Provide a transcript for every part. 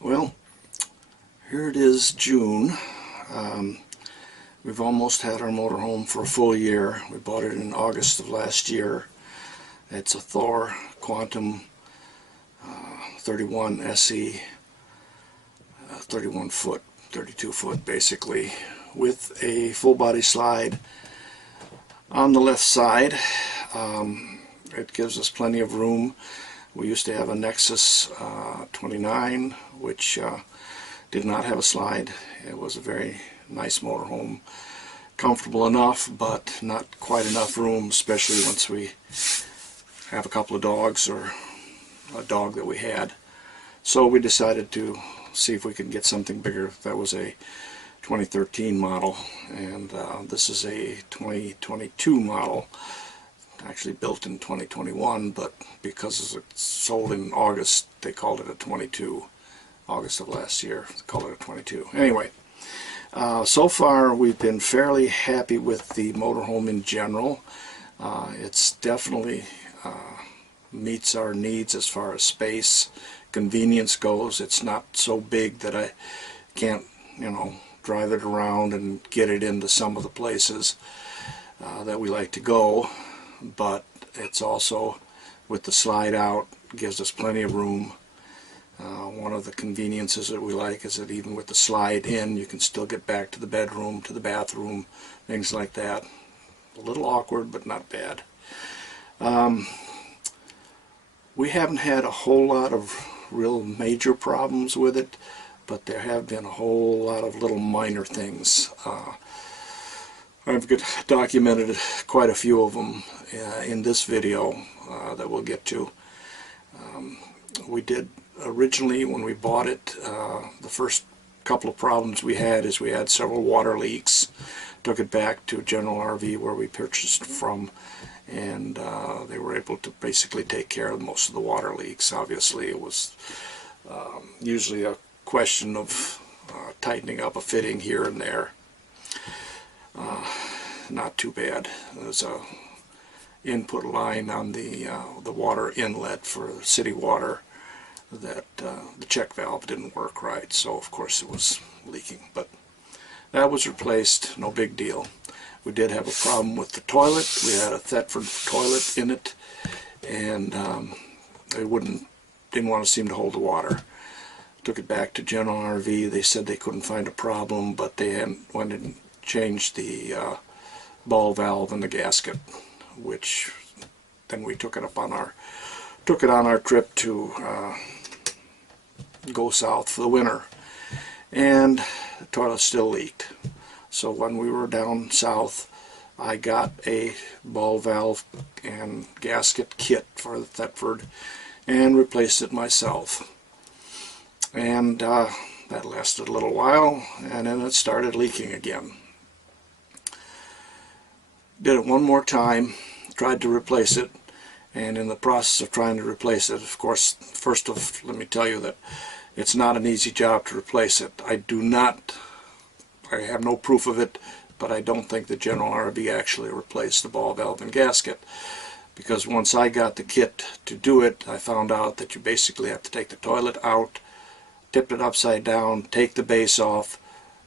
Well, here it is, June. We've almost had our motorhome for a full year. We bought it in August of last year. It's a THOR Quantum SE31 SE, 31 foot, 32 foot basically, with a full body slide on the left side. It gives us plenty of room. We used to have a Nexus 29, which did not have a slide. It was a very nice motorhome, comfortable enough, but not quite enough room, especially once we have a couple of dogs or a dog that we had. So we decided to see if we could get something bigger. That was a 2013 model, and this is a 2022 model, actually built in 2021, but because it's sold in August, they called it a 22. August of last year, they called it a 22. Anyway, so far we've been fairly happy with the motorhome in general. It's definitely meets our needs as far as space, convenience goes. It's not so big that I can't, drive it around and get it into some of the places that we like to go. But it's also, with the slide out, gives us plenty of room. One of the conveniences that we like is that even with the slide in, you can still get back to the bedroom, to the bathroom, things like that. A little awkward, but not bad. We haven't had a whole lot of real major problems with it, but there have been a whole lot of little minor things. I've documented quite a few of them in this video that we'll get to. We did originally, when we bought it, the first couple of problems we had is we had several water leaks. Took it back to General RV where we purchased from, and they were able to basically take care of most of the water leaks. Obviously it was usually a question of tightening up a fitting here and there. Not too bad. There's a input line on the water inlet for city water that the check valve didn't work right, so of course it was leaking, but that was replaced, no big deal. We did have a problem with the toilet. We had a Thetford toilet in it, and they didn't want to seem to hold the water. Took it back to General RV. They said they couldn't find a problem, but they went and changed the ball valve and the gasket, which then we took it on our trip to go south for the winter, and the toilet still leaked. So when we were down south, I got a ball valve and gasket kit for the Thetford and replaced it myself. And that lasted a little while, and then it started leaking again. Did it one more time, tried to replace it, and in the process of trying to replace it, of course, let me tell you that it's not an easy job to replace it. I have no proof of it, but I don't think the General RV actually replaced the ball valve and gasket, because once I got the kit to do it, I found out that you basically have to take the toilet out, tip it upside down, take the base off,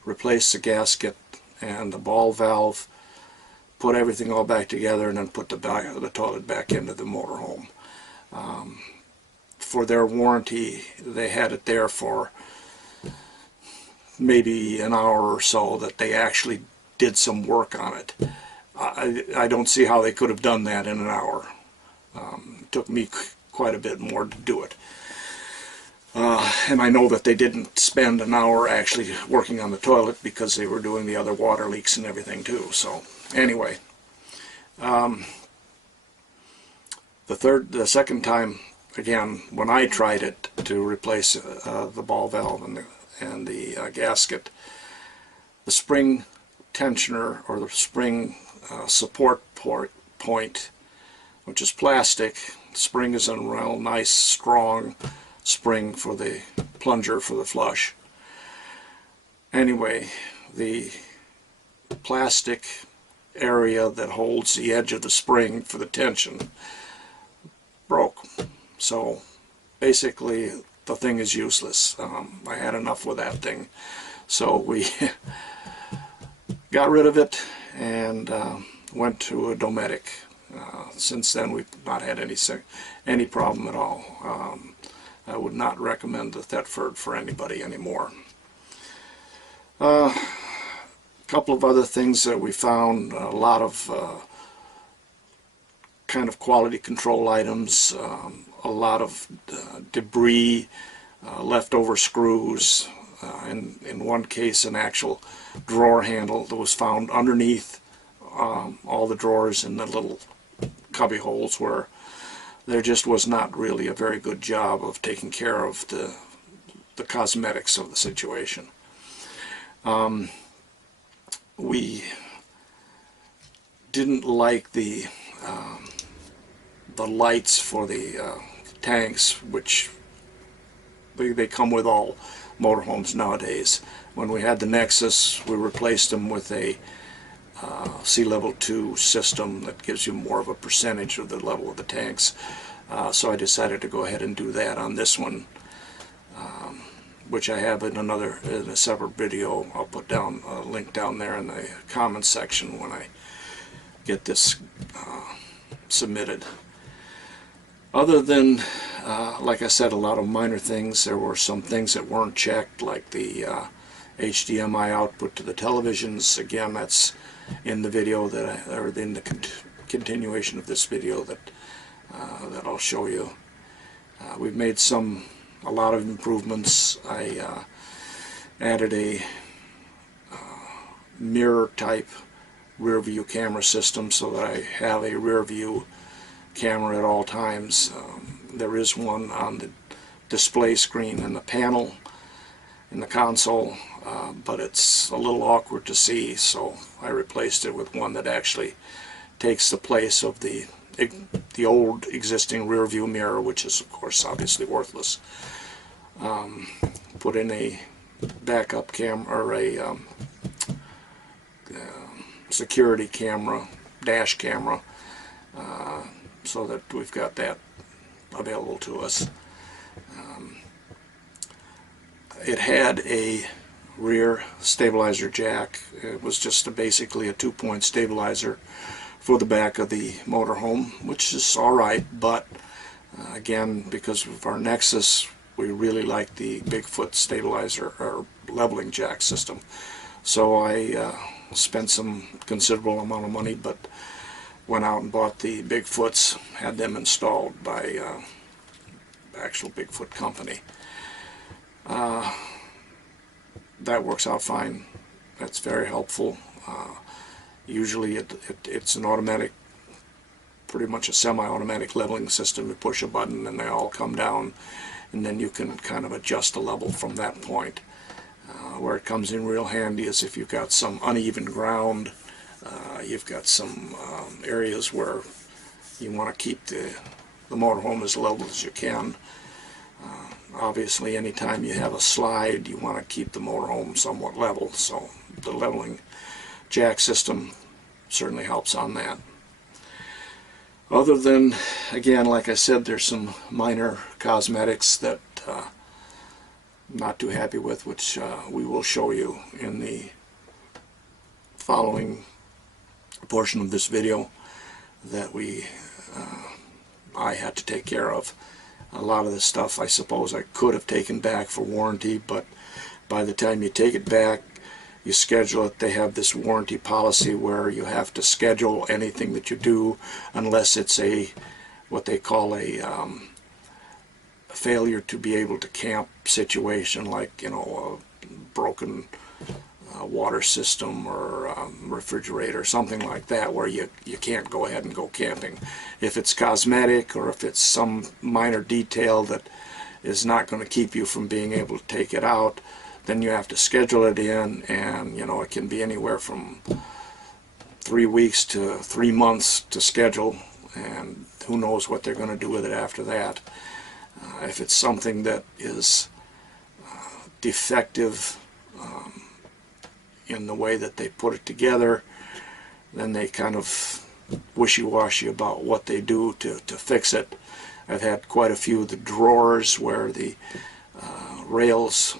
replace the gasket and the ball valve, put everything all back together, and then put the toilet back into the motorhome. For their warranty, they had it there for maybe an hour or so that they actually did some work on it. I don't see how they could have done that in an hour. It took me quite a bit more to do it. And I know that they didn't spend an hour actually working on the toilet because they were doing the other water leaks and everything too. So anyway, the second time, again, when I tried it to replace the ball valve and the gasket, the spring tensioner, or the spring support point, which is plastic. The spring is a real nice strong spring for the plunger for the flush. Anyway, the plastic area that holds the edge of the spring for the tension broke. So basically the thing is useless. I had enough with that thing, so we got rid of it and went to a Dometic. Since then we've not had any problem at all. I would not recommend the Thetford for anybody anymore. A couple of other things that we found: a lot of kind of quality control items, a lot of debris, leftover screws, in one case an actual drawer handle that was found underneath all the drawers in the little cubby holes, where there just was not really a very good job of taking care of the cosmetics of the situation. We didn't like the lights for the tanks, which they come with all motorhomes nowadays. When we had the Nexus, we replaced them with a seelevel-II system that gives you more of a percentage of the level of the tanks. So I decided to go ahead and do that on this one, which I have in a separate video. I'll put down a link down there in the comments section when I get this submitted. Other than, like I said, a lot of minor things. There were some things that weren't checked, like the HDMI output to the televisions. Again, that's in the video or in the continuation of this video that I'll show you. We've made a lot of improvements. I added a mirror type rear view camera system so that I have a rear view camera at all times. There is one on the display screen in the panel in the console, but it's a little awkward to see, so I replaced it with one that actually takes the place of the old existing rear view mirror, which is of course obviously worthless. Put in a backup camera, or a security camera, dash camera, so that we've got that available to us. It had a rear stabilizer jack. It was just basically a 2-point stabilizer for the back of the motorhome, which is alright, but again, because of our Nexus, we really like the Bigfoot stabilizer or leveling jack system. So I spent some considerable amount of money, but went out and bought the Bigfoots, had them installed by the actual Bigfoot company. That works out fine. That's very helpful. Usually it's an automatic, pretty much a semi-automatic leveling system. You push a button and they all come down, and then you can kind of adjust the level from that point. Where it comes in real handy is if you've got some uneven ground, you've got some areas where you want to keep the motorhome as level as you can. Obviously, anytime you have a slide, you want to keep the motorhome somewhat level, so the leveling jack system certainly helps on that. Other than, again, like I said, there's some minor cosmetics that I'm not too happy with, which we will show you in the following portion of this video that I had to take care of. A lot of this stuff I suppose I could have taken back for warranty, but by the time you take it back, you schedule it. They have this warranty policy where you have to schedule anything that you do unless it's what they call a failure to be able to camp situation, like, you know, a broken water system or refrigerator, something like that, where you can't go ahead and go camping. If it's cosmetic or if it's some minor detail that is not going to keep you from being able to take it out, then you have to schedule it in, and you know, it can be anywhere from 3 weeks to 3 months to schedule, and who knows what they're going to do with it after that. If it's something that is defective in the way that they put it together, then they kind of wishy-washy about what they do to fix it. I've had quite a few of the drawers where the rails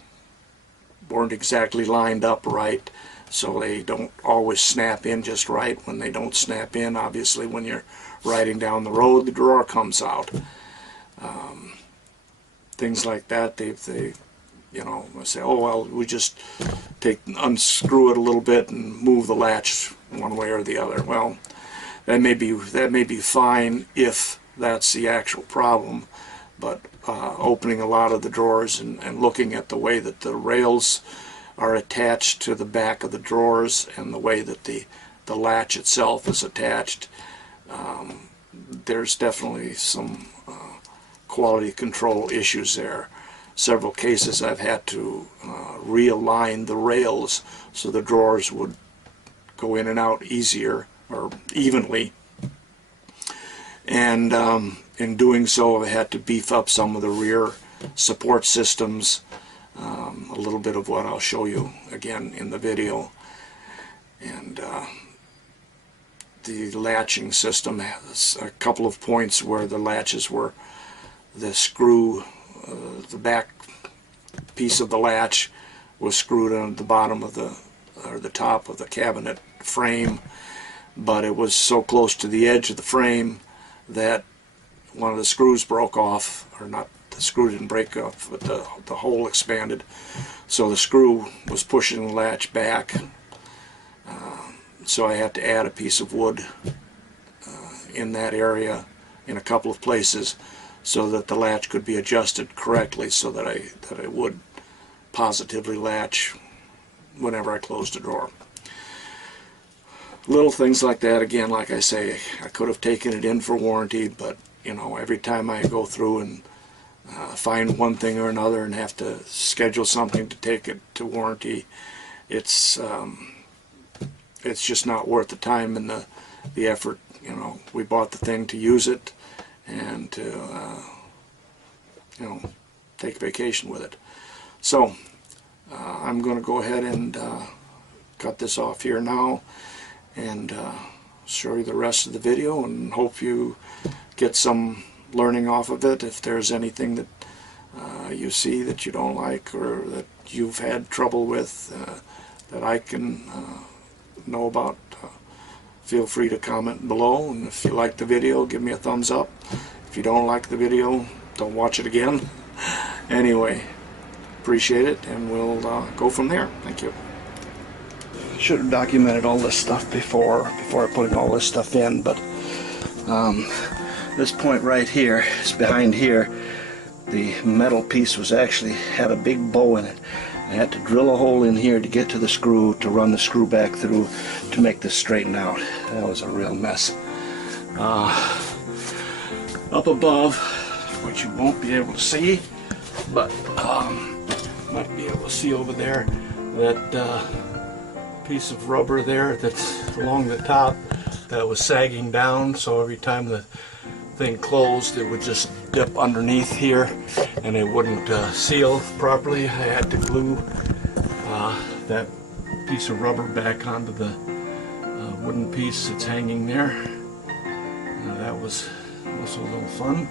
weren't exactly lined up right, so they don't always snap in just right. When they don't snap in, obviously when you're riding down the road, the drawer comes out. Things like that, they you know, say, oh well, we just unscrew it a little bit and move the latch one way or the other. Well, that may be fine if that's the actual problem, but opening a lot of the drawers and looking at the way that the rails are attached to the back of the drawers and the way that the latch itself is attached, there's definitely some quality control issues there. Several cases I've had to realign the rails so the drawers would go in and out easier or evenly, and in doing so I had to beef up some of the rear support systems, a little bit of what I'll show you again in the video. And the latching system has a couple of points where the latches were, the screw, the back piece of the latch was screwed on the bottom of the top of the cabinet frame, but it was so close to the edge of the frame that one of the screws broke off, or not, the screw didn't break off, but the hole expanded, so the screw was pushing the latch back. So I had to add a piece of wood in that area in a couple of places so that the latch could be adjusted correctly, so that I would positively latch whenever I closed the drawer. Little things like that. Again, like I say, I could have taken it in for warranty, but you know, every time I go through and find one thing or another and have to schedule something to take it to warranty, it's just not worth the time and the effort. You know, we bought the thing to use it and to you know, take vacation with it. So I'm going to go ahead and cut this off here now and show you the rest of the video, and hope you get some learning off of it. If there's anything that you see that you don't like or that you've had trouble with that I can know about, feel free to comment below. And if you like the video, give me a thumbs up. If you don't like the video, don't watch it again. Anyway, appreciate it, and we'll go from there. Thank you. Should have documented all this stuff before putting all this stuff in, but this point right here is behind here. The metal piece was actually had a big bow in it. I had to drill a hole in here to get to the screw, to run the screw back through to make this straighten out. That was a real mess. Up above, which you won't be able to see, but might be able to see over there, that piece of rubber there that's along the top that was sagging down, so every time the thing closed it would just dip underneath here and it wouldn't seal properly. I had to glue that piece of rubber back onto the wooden piece that's hanging there. That was also a little fun.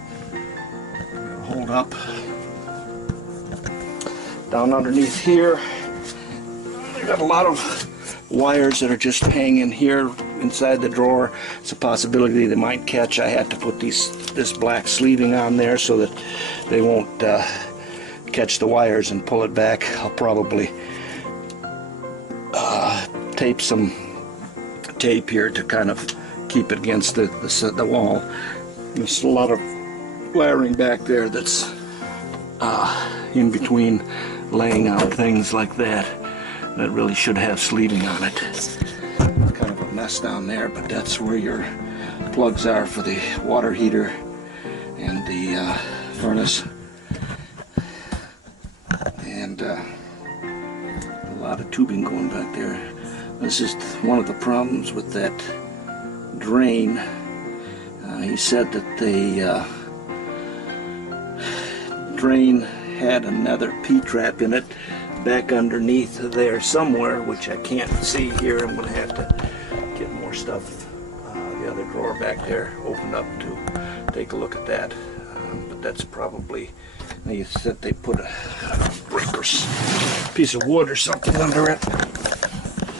Hold up. Down underneath here, I got a lot of wires that are just hanging here inside the drawer. It's a possibility they might catch. I had to put this black sleeving on there so that they won't catch the wires and pull it back. I'll probably tape some tape here to kind of keep it against the wall. There's a lot of wiring back there that's in between laying out things like that that really should have sleeving on it. Kind of a mess down there, but that's where your plugs are for the water heater and the furnace. And a lot of tubing going back there. This is one of the problems with that drain. He said that the drain had another P-trap in it back underneath there somewhere, which I can't see here. I'm going to have to get more stuff, the other drawer back there opened up to take a look at that. But that's probably They said they put a brick or piece of wood or something under it.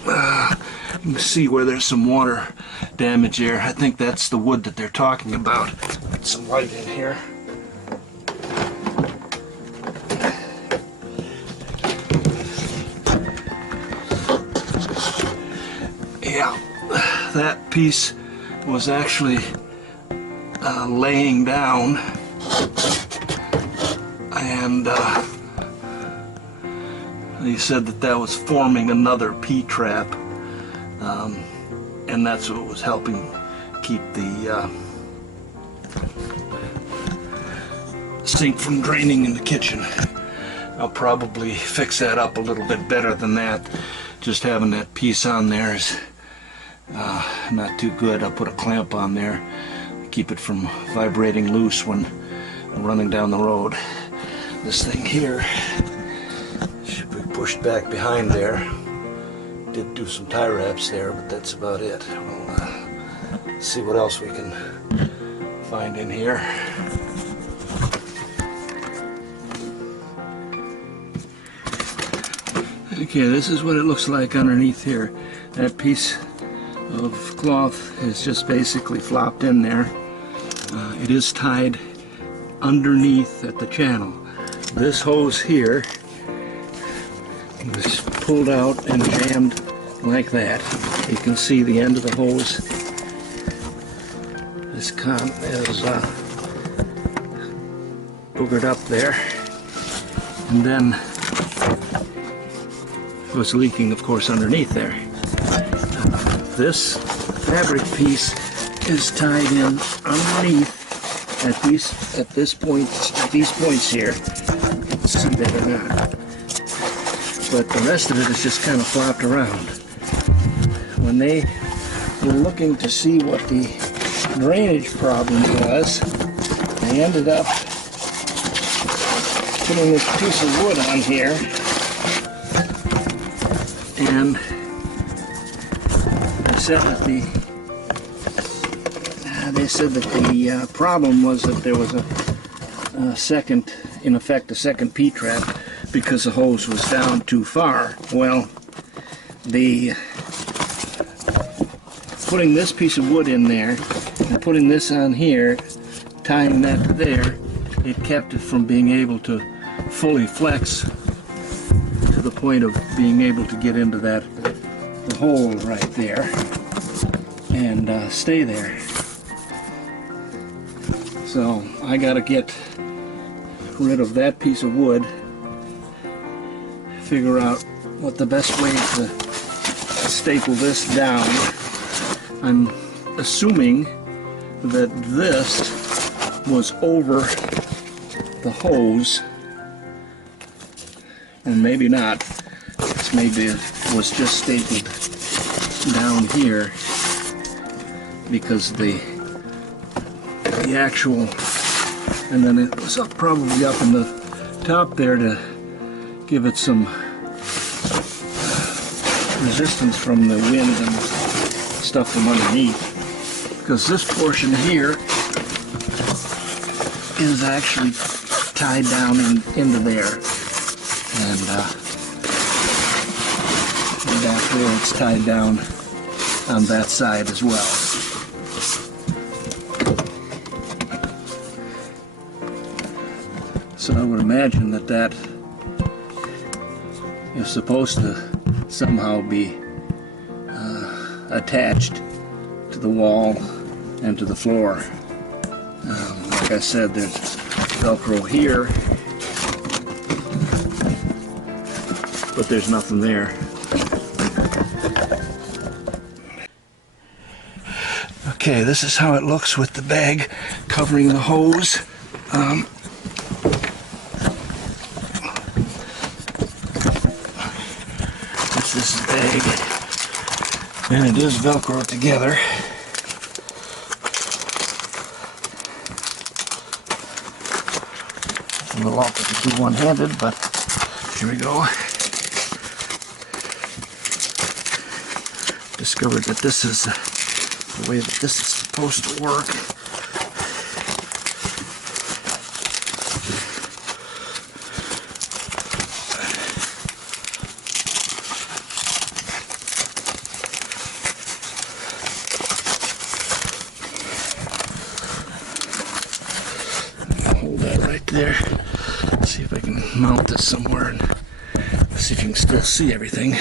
You can see where there's some water damage there. I think that's the wood that they're talking about. Put some light in here. Yeah, that piece was actually laying down, and they said that that was forming another P-trap, and that's what was helping keep the sink from draining in the kitchen. I'll probably fix that up a little bit better than that. Just having that piece on there is not too good. I'll put a clamp on there, keep it from vibrating loose when I'm running down the road. This thing here should be pushed back behind there. Did do some tie wraps there, but that's about it. We'll see what else we can find in here. Okay, this is what it looks like underneath here. That piece of cloth is just basically flopped in there. It is tied underneath at the channel. This hose here was pulled out and jammed like that. You can see the end of the hose. This con is boogered up there, and then it was leaking, of course, underneath there. This fabric piece is tied in underneath at these points here. You can see that or not. But the rest of it is just kind of flopped around. When they were looking to see what the drainage problem was, they ended up putting this piece of wood on here, and they said that the problem was that there was a second P-trap because the hose was down too far. Well, putting this piece of wood in there and putting this on here, tying that to there, it kept it from being able to fully flex to the point of being able to get into the hole right there and stay there. So I gotta get rid of that piece of wood, figure out what the best way to staple this down. I'm assuming that this was over the hose, and maybe not. Maybe it was just stapled down here because the actual, and then it was probably up in the top there to give it some resistance from the wind and stuff from underneath, because this portion here is actually tied down into there, and back there it's tied down on that side as well. So I would imagine that is supposed to somehow be attached to the wall and to the floor. Like I said, there's Velcro here, but there's nothing there. Okay, this is how it looks with the bag covering the hose. This is the bag, and it is Velcro together. It's a little awkward to do one-handed, but here we go. Discovered that this is the way that this is supposed to work. this somewhere and see if you can still see everything.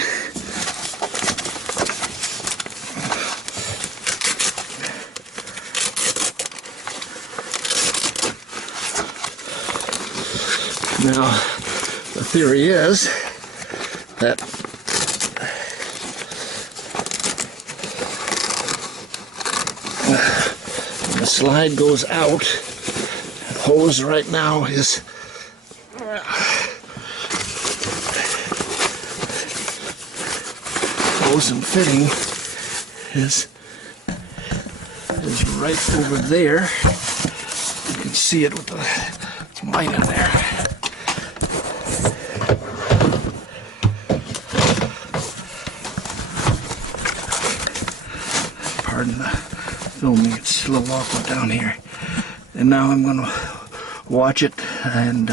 Now, the theory is that when the slide goes out, the hose right now is hose and fitting is right over there. You can see it with the light in there. Pardon the filming, it's a little awkward down here. And now I'm going to watch it, and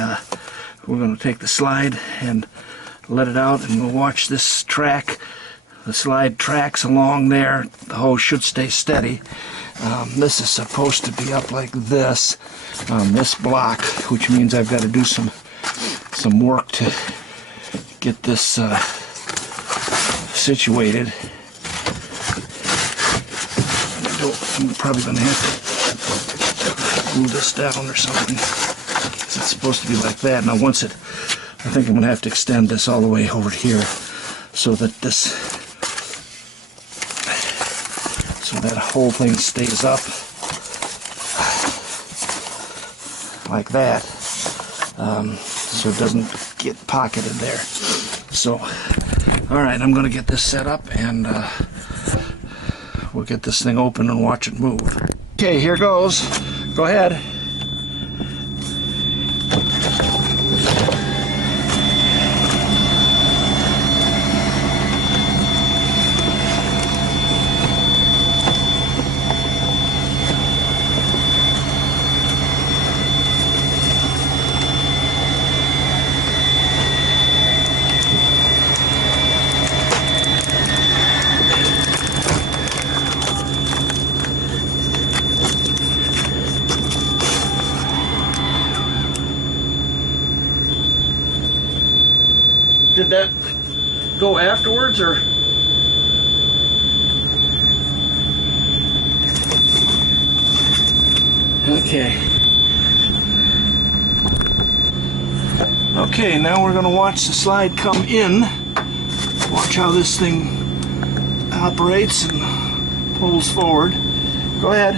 we're going to take the slide and let it out, and we'll watch this track. The slide tracks along there. The hose should stay steady. This is supposed to be up like this on this block, which means I've got to do some work to get this situated. I'm probably going to have to glue this down or something. It's supposed to be like that. Now once I think I'm going to have to extend this all the way over here so that that whole thing stays up like that, so it doesn't get pocketed there. So, all right, I'm going to get this set up, and we'll get this thing open and watch it move. Okay, here goes. Go ahead. Did that go afterwards, or? Okay. Okay, now we're going to watch the slide come in. Watch how this thing operates and pulls forward. Go ahead.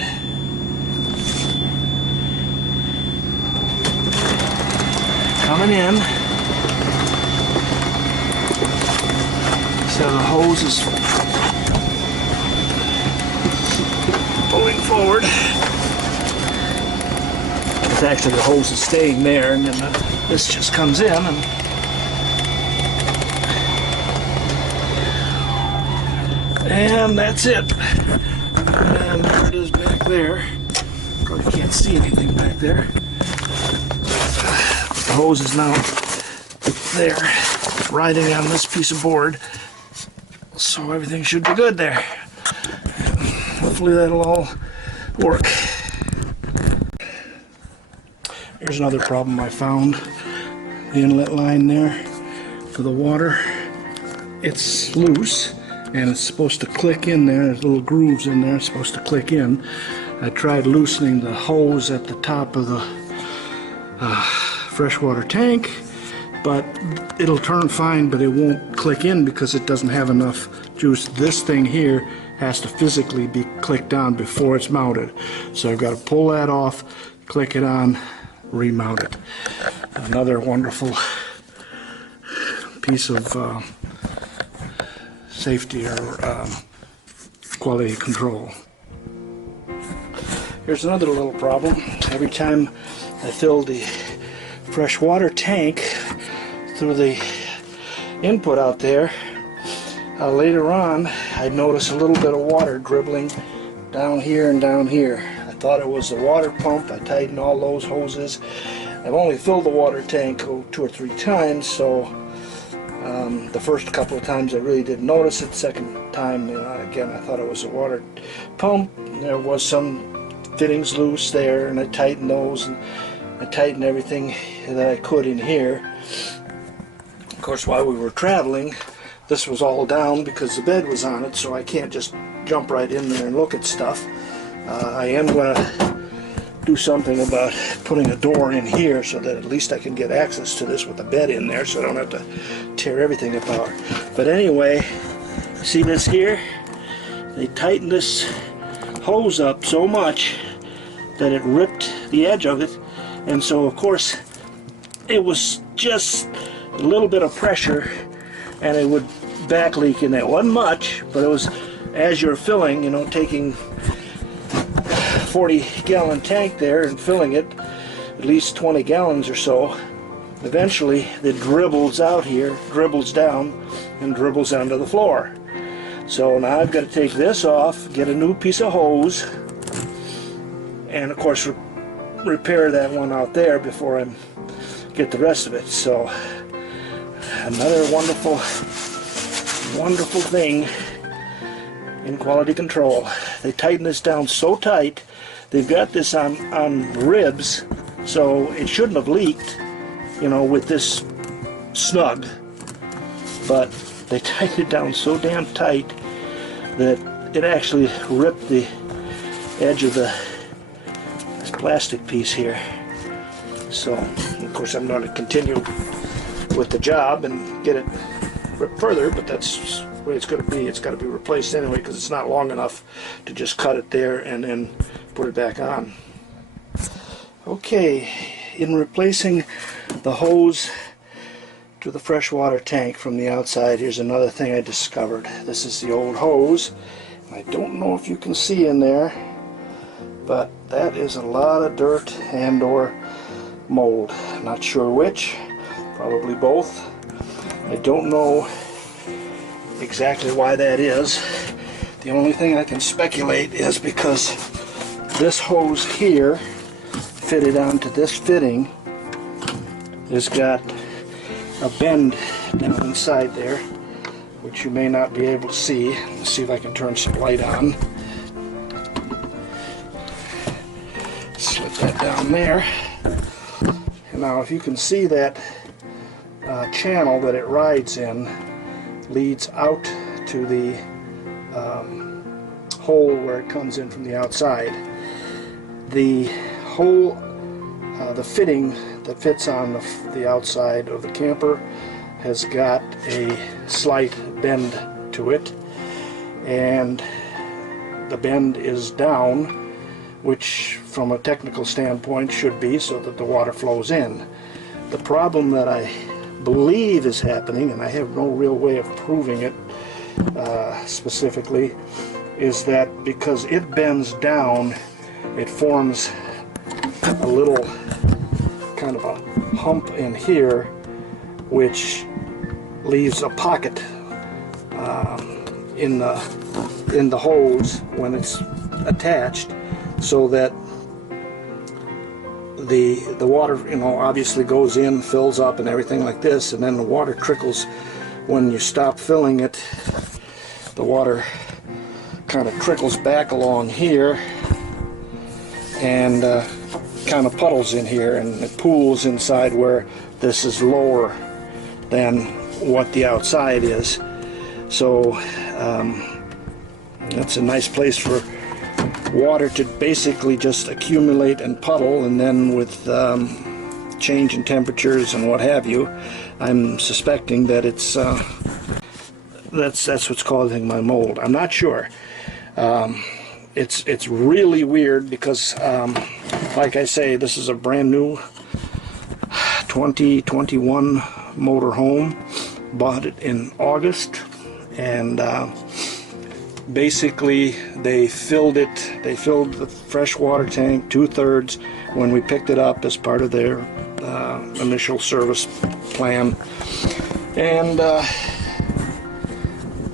Coming in. So the hose is pulling forward. It's actually the hose is staying there, and then this just comes in, and that's it. And there it is back there. Probably can't see anything back there. The hose is now there, riding on this piece of board. So everything should be good there. Hopefully that'll all work. Here's another problem I found. The inlet line there for the water, it's loose and it's supposed to click in there. There's little grooves in there, it's supposed to click in. I tried loosening the hose at the top of the freshwater tank, but it'll turn fine, but it won't click in because it doesn't have enough juice. This thing here has to physically be clicked on before it's mounted. So I've got to pull that off, click it on, remount it. Another wonderful piece of safety or quality control. Here's another little problem. Every time I fill the freshwater tank through the input out there, later on I notice a little bit of water dribbling down here and down here. I thought it was the water pump. I tightened all those hoses. I've only filled the water tank 2 or 3 times, so the first couple of times I really didn't notice it. Second time, again, I thought it was a water pump. There was some fittings loose there, and I tightened those, and I tightened everything that I could in here. Of course, while we were traveling, this was all down because the bed was on it, so I can't just jump right in there and look at stuff. I am going to do something about putting a door in here so that at least I can get access to this with the bed in there, so I don't have to tear everything apart. But anyway, see this here? They tightened this hose up so much that it ripped the edge of it, and so of course it was just a little bit of pressure and it would back leak in there. It wasn't much, but it was, as you're filling, you know, taking 40-gallon tank there and filling it, at least 20 gallons or so, eventually it dribbles out here, dribbles down, and dribbles onto the floor. So now I've got to take this off, get a new piece of hose, and of course repair that one out there before I get the rest of it. So another wonderful thing in quality control. They tighten this down so tight. They've got this on ribs, so it shouldn't have leaked, you know, with this snug, but they tightened it down so damn tight that it actually ripped the edge of this plastic piece here. So of course I'm going to continue with the job and get it ripped further, but that's the way it's going to be. It's got to be replaced anyway because it's not long enough to just cut it there and then put it back on. Okay, in replacing the hose to the freshwater tank from the outside, here's another thing I discovered. This is the old hose. I don't know if you can see in there, but that is a lot of dirt and or mold. Not sure which, probably both. I don't know exactly why that is. The only thing I can speculate is because this hose here, fitted onto this fitting, has got a bend down inside there, which you may not be able to see. Let's see if I can turn some light on. Slip that down there. And now if you can see that channel that it rides in leads out to the hole where it comes in from the outside. The hole, the fitting that fits on the outside of the camper has got a slight bend to it, and the bend is down, which from a technical standpoint should be so that the water flows in. The problem that I believe is happening, and I have no real way of proving it specifically, is that because it bends down, it forms a little kind of a hump in here, which leaves a pocket in the hose when it's attached, so that the water, you know, obviously goes in, fills up and everything like this, and then the water trickles. When you stop filling it, the water kind of trickles back along here and kind of puddles in here, and it pools inside where this is lower than what the outside is. So that's a nice place for water to basically just accumulate and puddle, and then with change in temperatures and what have you, I'm suspecting that it's that's what's causing my mold. I'm not sure. It's really weird because like I say, this is a brand new 2021 motor home. Bought it in August, and basically they filled the freshwater tank 2/3 when we picked it up as part of their initial service plan, and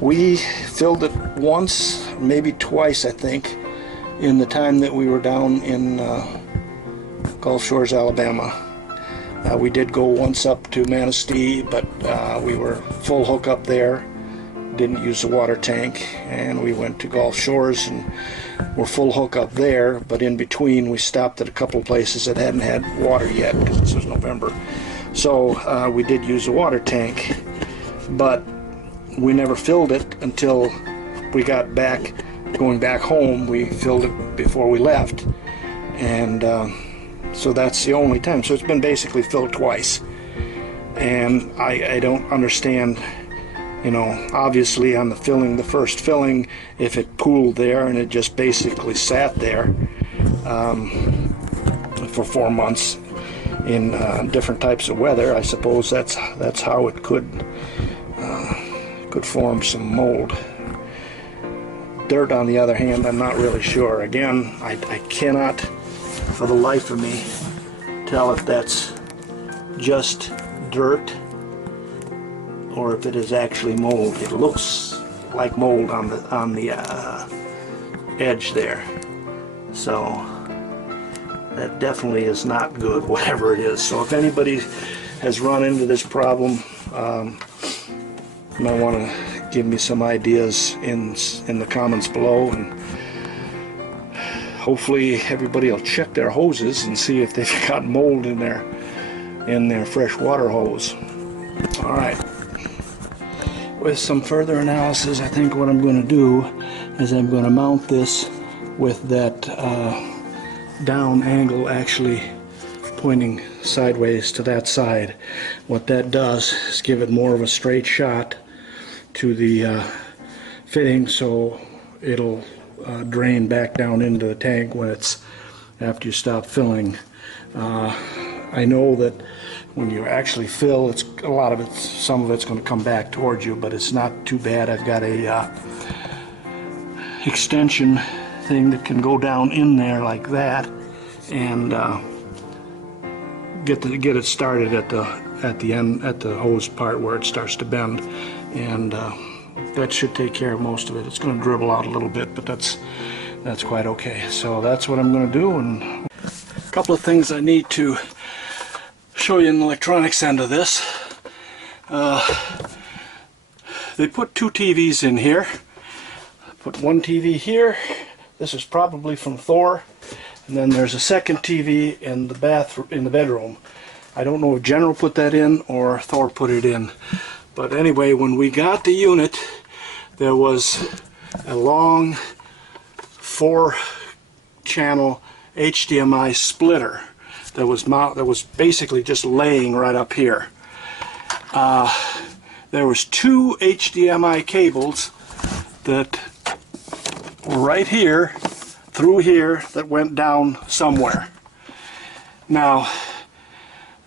we filled it once, maybe twice, I think, in the time that we were down in Gulf Shores, Alabama. We did go once up to Manistee, but we were full hookup there, didn't use the water tank, and we went to Gulf Shores and were full hookup there, but in between we stopped at a couple places that hadn't had water yet because this was November. So we did use a water tank, but we never filled it until we got back, going back home. We filled it before we left, and so that's the only time. So it's been basically filled twice, and I don't understand, you know, obviously on the filling, the first filling, if it pooled there and it just basically sat there for 4 months in different types of weather, I suppose that's how it could form some mold. Dirt, on the other hand, I'm not really sure. Again, I cannot for the life of me tell if that's just dirt or if it is actually mold. It looks like mold on the edge there, so that definitely is not good, whatever it is. So if anybody has run into this problem, you might want to give me some ideas in the comments below, and hopefully everybody will check their hoses and see if they've got mold in their fresh water hose. All right. With some further analysis, I think what I'm going to do is I'm going to mount this with that down angle actually pointing sideways to that side. What that does is give it more of a straight shot to the fitting, so it'll drain back down into the tank when it's after you stop filling. I know that when you actually fill, it's a lot of it, some of it's going to come back towards you, but it's not too bad. I've got a extension thing that can go down in there like that and get it started at the end, at the hose part where it starts to bend, and that should take care of most of it. It's going to dribble out a little bit, but that's quite okay. So that's what I'm going to do. And a couple of things I need to show you in the electronics end of this. They put 2 TVs in here. Put one TV here. This is probably from THOR, and then there's a second TV in the bedroom. I don't know if General put that in or THOR put it in, but anyway, when we got the unit, there was a long 4-channel HDMI splitter that was basically just laying right up here. There was 2 HDMI cables that were right here, through here, that went down somewhere. Now,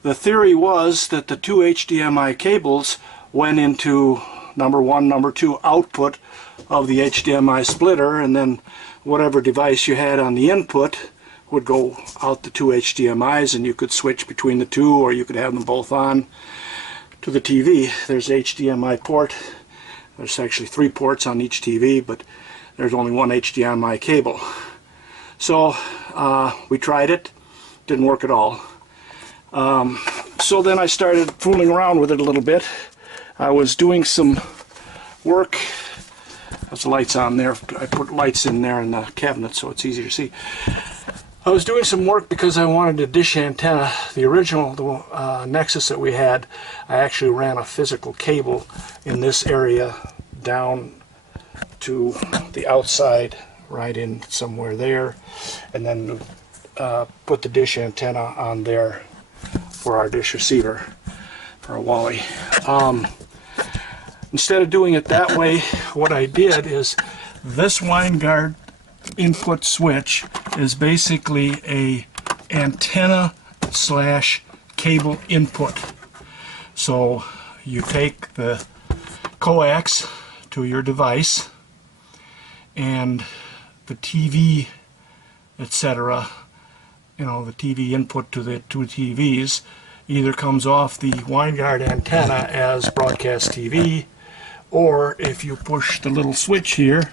the theory was that the 2 HDMI cables went into number 1, number 2 output of the HDMI splitter, and then whatever device you had on the input would go out the 2 HDMIs, and you could switch between the 2, or you could have them both on to the TV. There's HDMI port. There's actually 3 ports on each TV, but there's only 1 HDMI cable. So we tried it. Didn't work at all. So then I started fooling around with it a little bit. I was doing some work. There's lights on there. I put lights in there in the cabinet so it's easier to see. I was doing some work because I wanted a dish antenna. The original Nexus that we had, I actually ran a physical cable in this area down to the outside, right in somewhere there, and then put the dish antenna on there for our dish receiver, for a Wally. Instead of doing it that way, what I did is this Winegard input switch is basically a antenna slash cable input. So you take the coax to your device, and the TV, etc., you know, the TV input to the 2 TVs either comes off the Winegard antenna as broadcast TV, or if you push the little switch here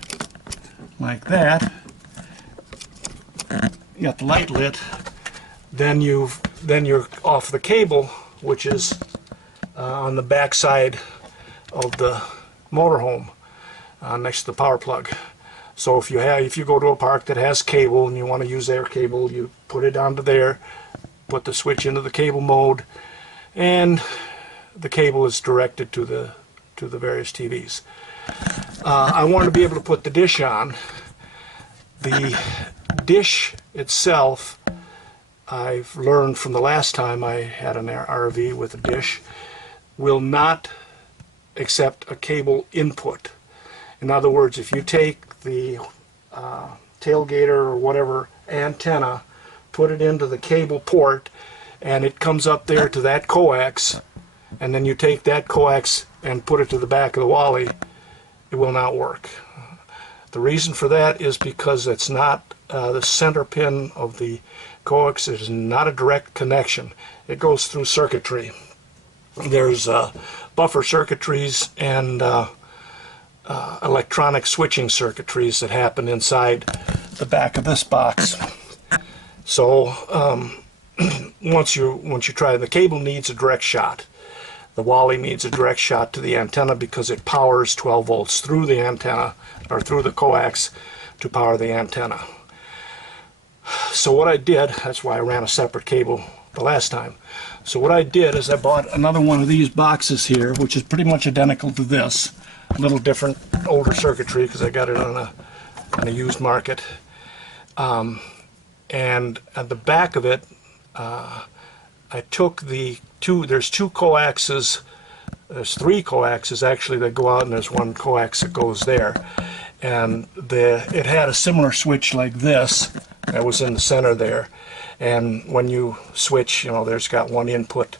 like that, you got the light lit, then you're off the cable, which is on the back side of the motorhome next to the power plug. So if you go to a park that has cable and you want to use their cable, you put it onto there, put the switch into the cable mode, and the cable is directed to the various TVs. I want to be able to put the dish on. The dish itself, I've learned from the last time I had an RV with a dish, will not accept a cable input. In other words, if you take the tailgater or whatever antenna, put it into the cable port, and it comes up there to that coax, and then you take that coax and put it to the back of the Wally, it will not work. The reason for that is because it's not the center pin of the coax. It is not a direct connection. It goes through circuitry. There's buffer circuitries and electronic switching circuitries that happen inside the back of this box. So once you try, the cable needs a direct shot. The Wally needs a direct shot to the antenna because it powers 12 volts through the antenna, or through the coax, to power the antenna. So what I did, that's why I ran a separate cable the last time. So what I did is I bought another one of these boxes here, which is pretty much identical to this. A little different, older circuitry, because I got it on a used market. And at the back of it, I took the there's two coaxes, there's three coaxes actually that go out, and there's one coax that goes there. And it had a similar switch like this that was in the center there. And when you switch, there's got one input,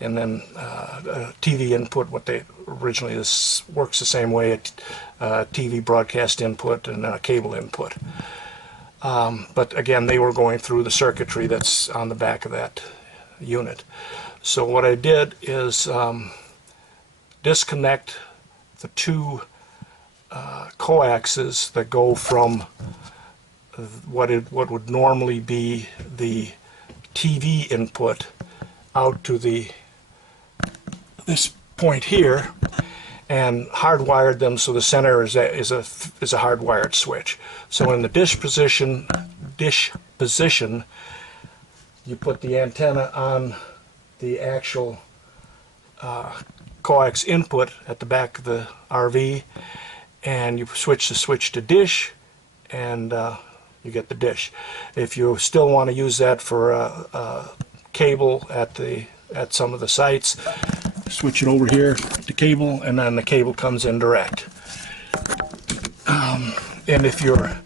and then a TV input. What they originally, this works the same way, a TV broadcast input and a cable input. But again, they were going through the circuitry that's on the back of that unit. So what I did is disconnect the two coaxes that go from what would normally be the TV input out to this point here, and hardwired them so the center is a hardwired switch. So in the dish position, you put the antenna on the actual coax input at the back of the RV, and you switch the switch to dish, and you get the dish. If you still want to use that for a cable at some of the sites, switch it over here to cable, and then the cable comes in direct. And if you're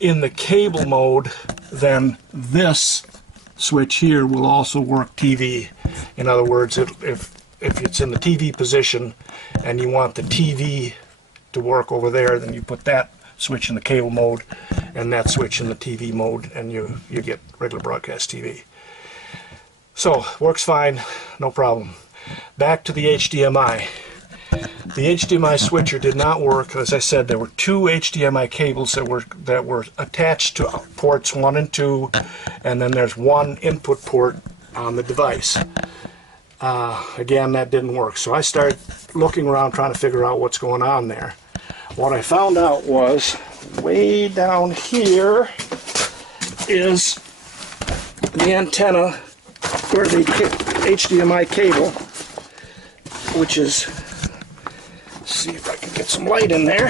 in the cable mode, then this switch here will also work TV. In other words, if it's in the TV position and you want the TV to work over there, then you put that switch in the cable mode and that switch in the TV mode, and you get regular broadcast TV. So works fine, no problem. Back to the HDMI. The HDMI switcher did not work. As I said, there were two HDMI cables that were attached to ports 1 and 2, and then there's one input port on the device. Again, that didn't work. So I started looking around trying to figure out what's going on there. What I found out was way down here is the antenna where the HDMI cable, which is, let's see if I can get some light in there.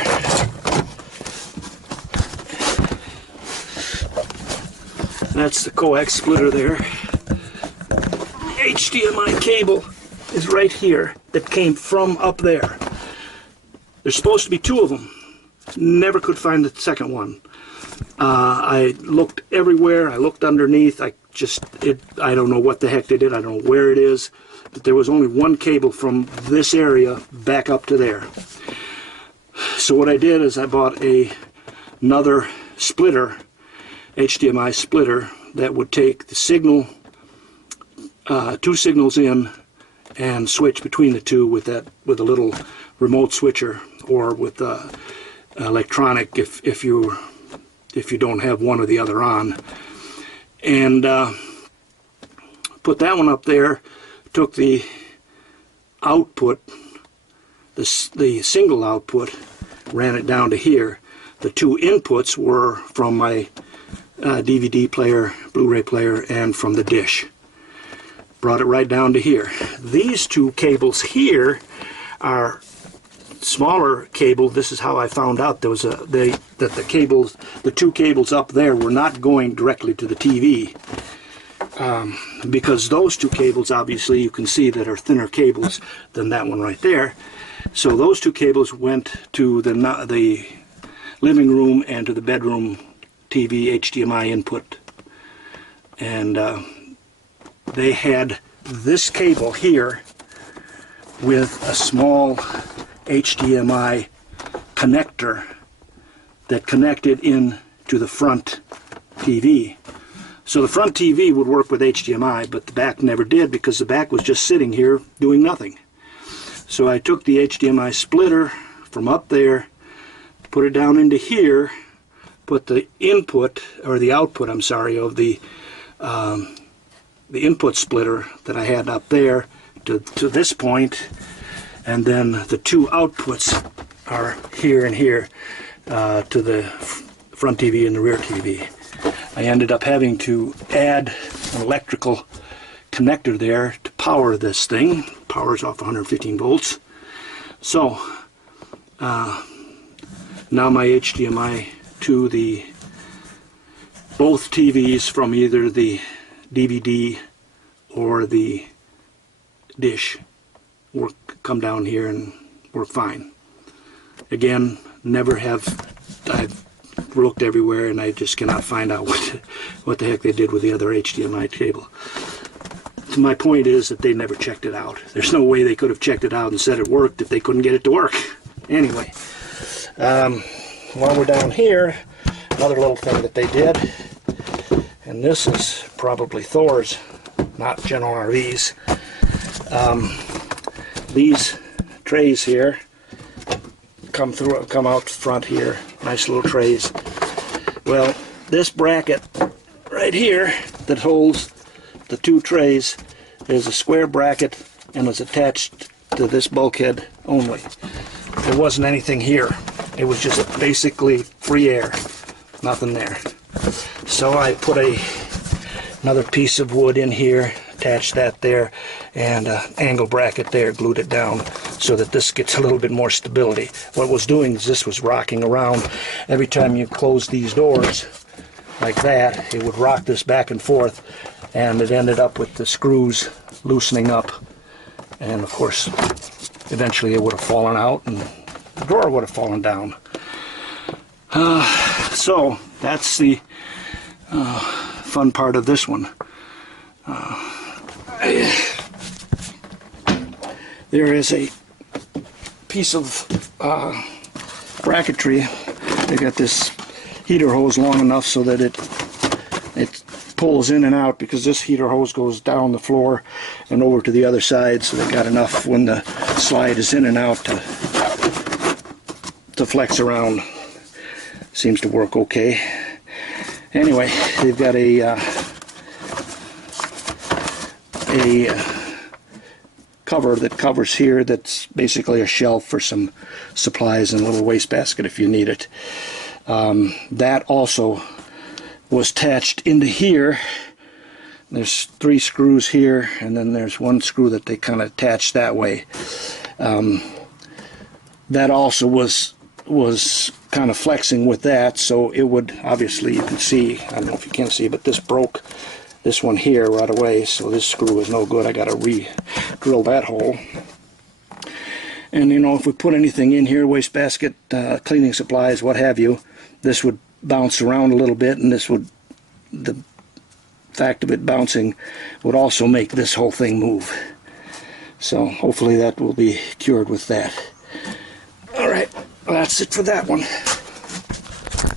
That's the coax splitter there. HDMI cable is right here that came from up there. There's supposed to be two of them. Never could find the second one. I looked everywhere. I looked underneath. I don't know what the heck they did. I don't know where it is. But there was only one cable from this area back up to there. So what I did is I bought another splitter, HDMI splitter, that would take the signal, two signals in, and switch between the two with a little remote switcher, or with electronic if you don't have one or the other on. And put that one up there. Took the output, the single output, ran it down to here. The two inputs were from my DVD player, Blu-ray player, and from the dish. brought it right down to here. These two cables here are smaller cable. This is how I found out there was that the two cables up there were not going directly to the TV, because those two cables, obviously you can see that are thinner cables than that one right there. So those two cables went to the living room and to the bedroom TV HDMI input, and they had this cable here with a small HDMI connector that connected in to the front TV. So the front TV would work with HDMI, but the back never did, because the back was just sitting here doing nothing. So I took the HDMI splitter from up there, put it down into here, put the input, or the output, I'm sorry, of the input splitter that I had up there to this point, and then the two outputs are here and here to the front TV and the rear TV. I ended up having to add an electrical connector there to power this thing. Powers off 115 volts. So now my HDMI to the both TVs from either the DVD or the dish come down here and work fine. Again, I've looked everywhere and I just cannot find out what the heck they did with the other HDMI cable. So my point is that they never checked it out. There's no way they could have checked it out and said it worked if they couldn't get it to work. Anyway, while we're down here, another little thing that they did, and this is probably THOR's, not General RV's. These trays here come out front here, nice little trays. Well, this bracket right here that holds the two trays is a square bracket and is attached to this bulkhead only. There wasn't anything here. It was just basically free air, nothing there. So I put another piece of wood in here, attached that there, and an angle bracket there, glued it down so that this gets a little bit more stability. What it was doing is this was rocking around. Every time you close these doors like that, it would rock this back and forth, and it ended up with the screws loosening up, and of course eventually it would have fallen out and the door would have fallen down. So that's the fun part of this one. There is a piece of bracketry. They got this heater hose long enough so that it pulls in and out, because this heater hose goes down the floor and over to the other side, so they got enough when the slide is in and out to flex around. Seems to work okay. Anyway, they've got a cover that covers here that's basically a shelf for some supplies and a little wastebasket if you need it. That also was attached into here. There's 3 screws here, and then there's one screw that they kind of attach that way. That also was kind of flexing with that, so it would, obviously you can see, I don't know if you can see, but this broke this one here right away, so this screw is no good. I got to re-drill that hole. And you know, if we put anything in here, wastebasket, cleaning supplies, what have you, this would bounce around a little bit, and this would, the fact of it bouncing would also make this whole thing move. So hopefully that will be cured with that. Alright, well, that's it for that one.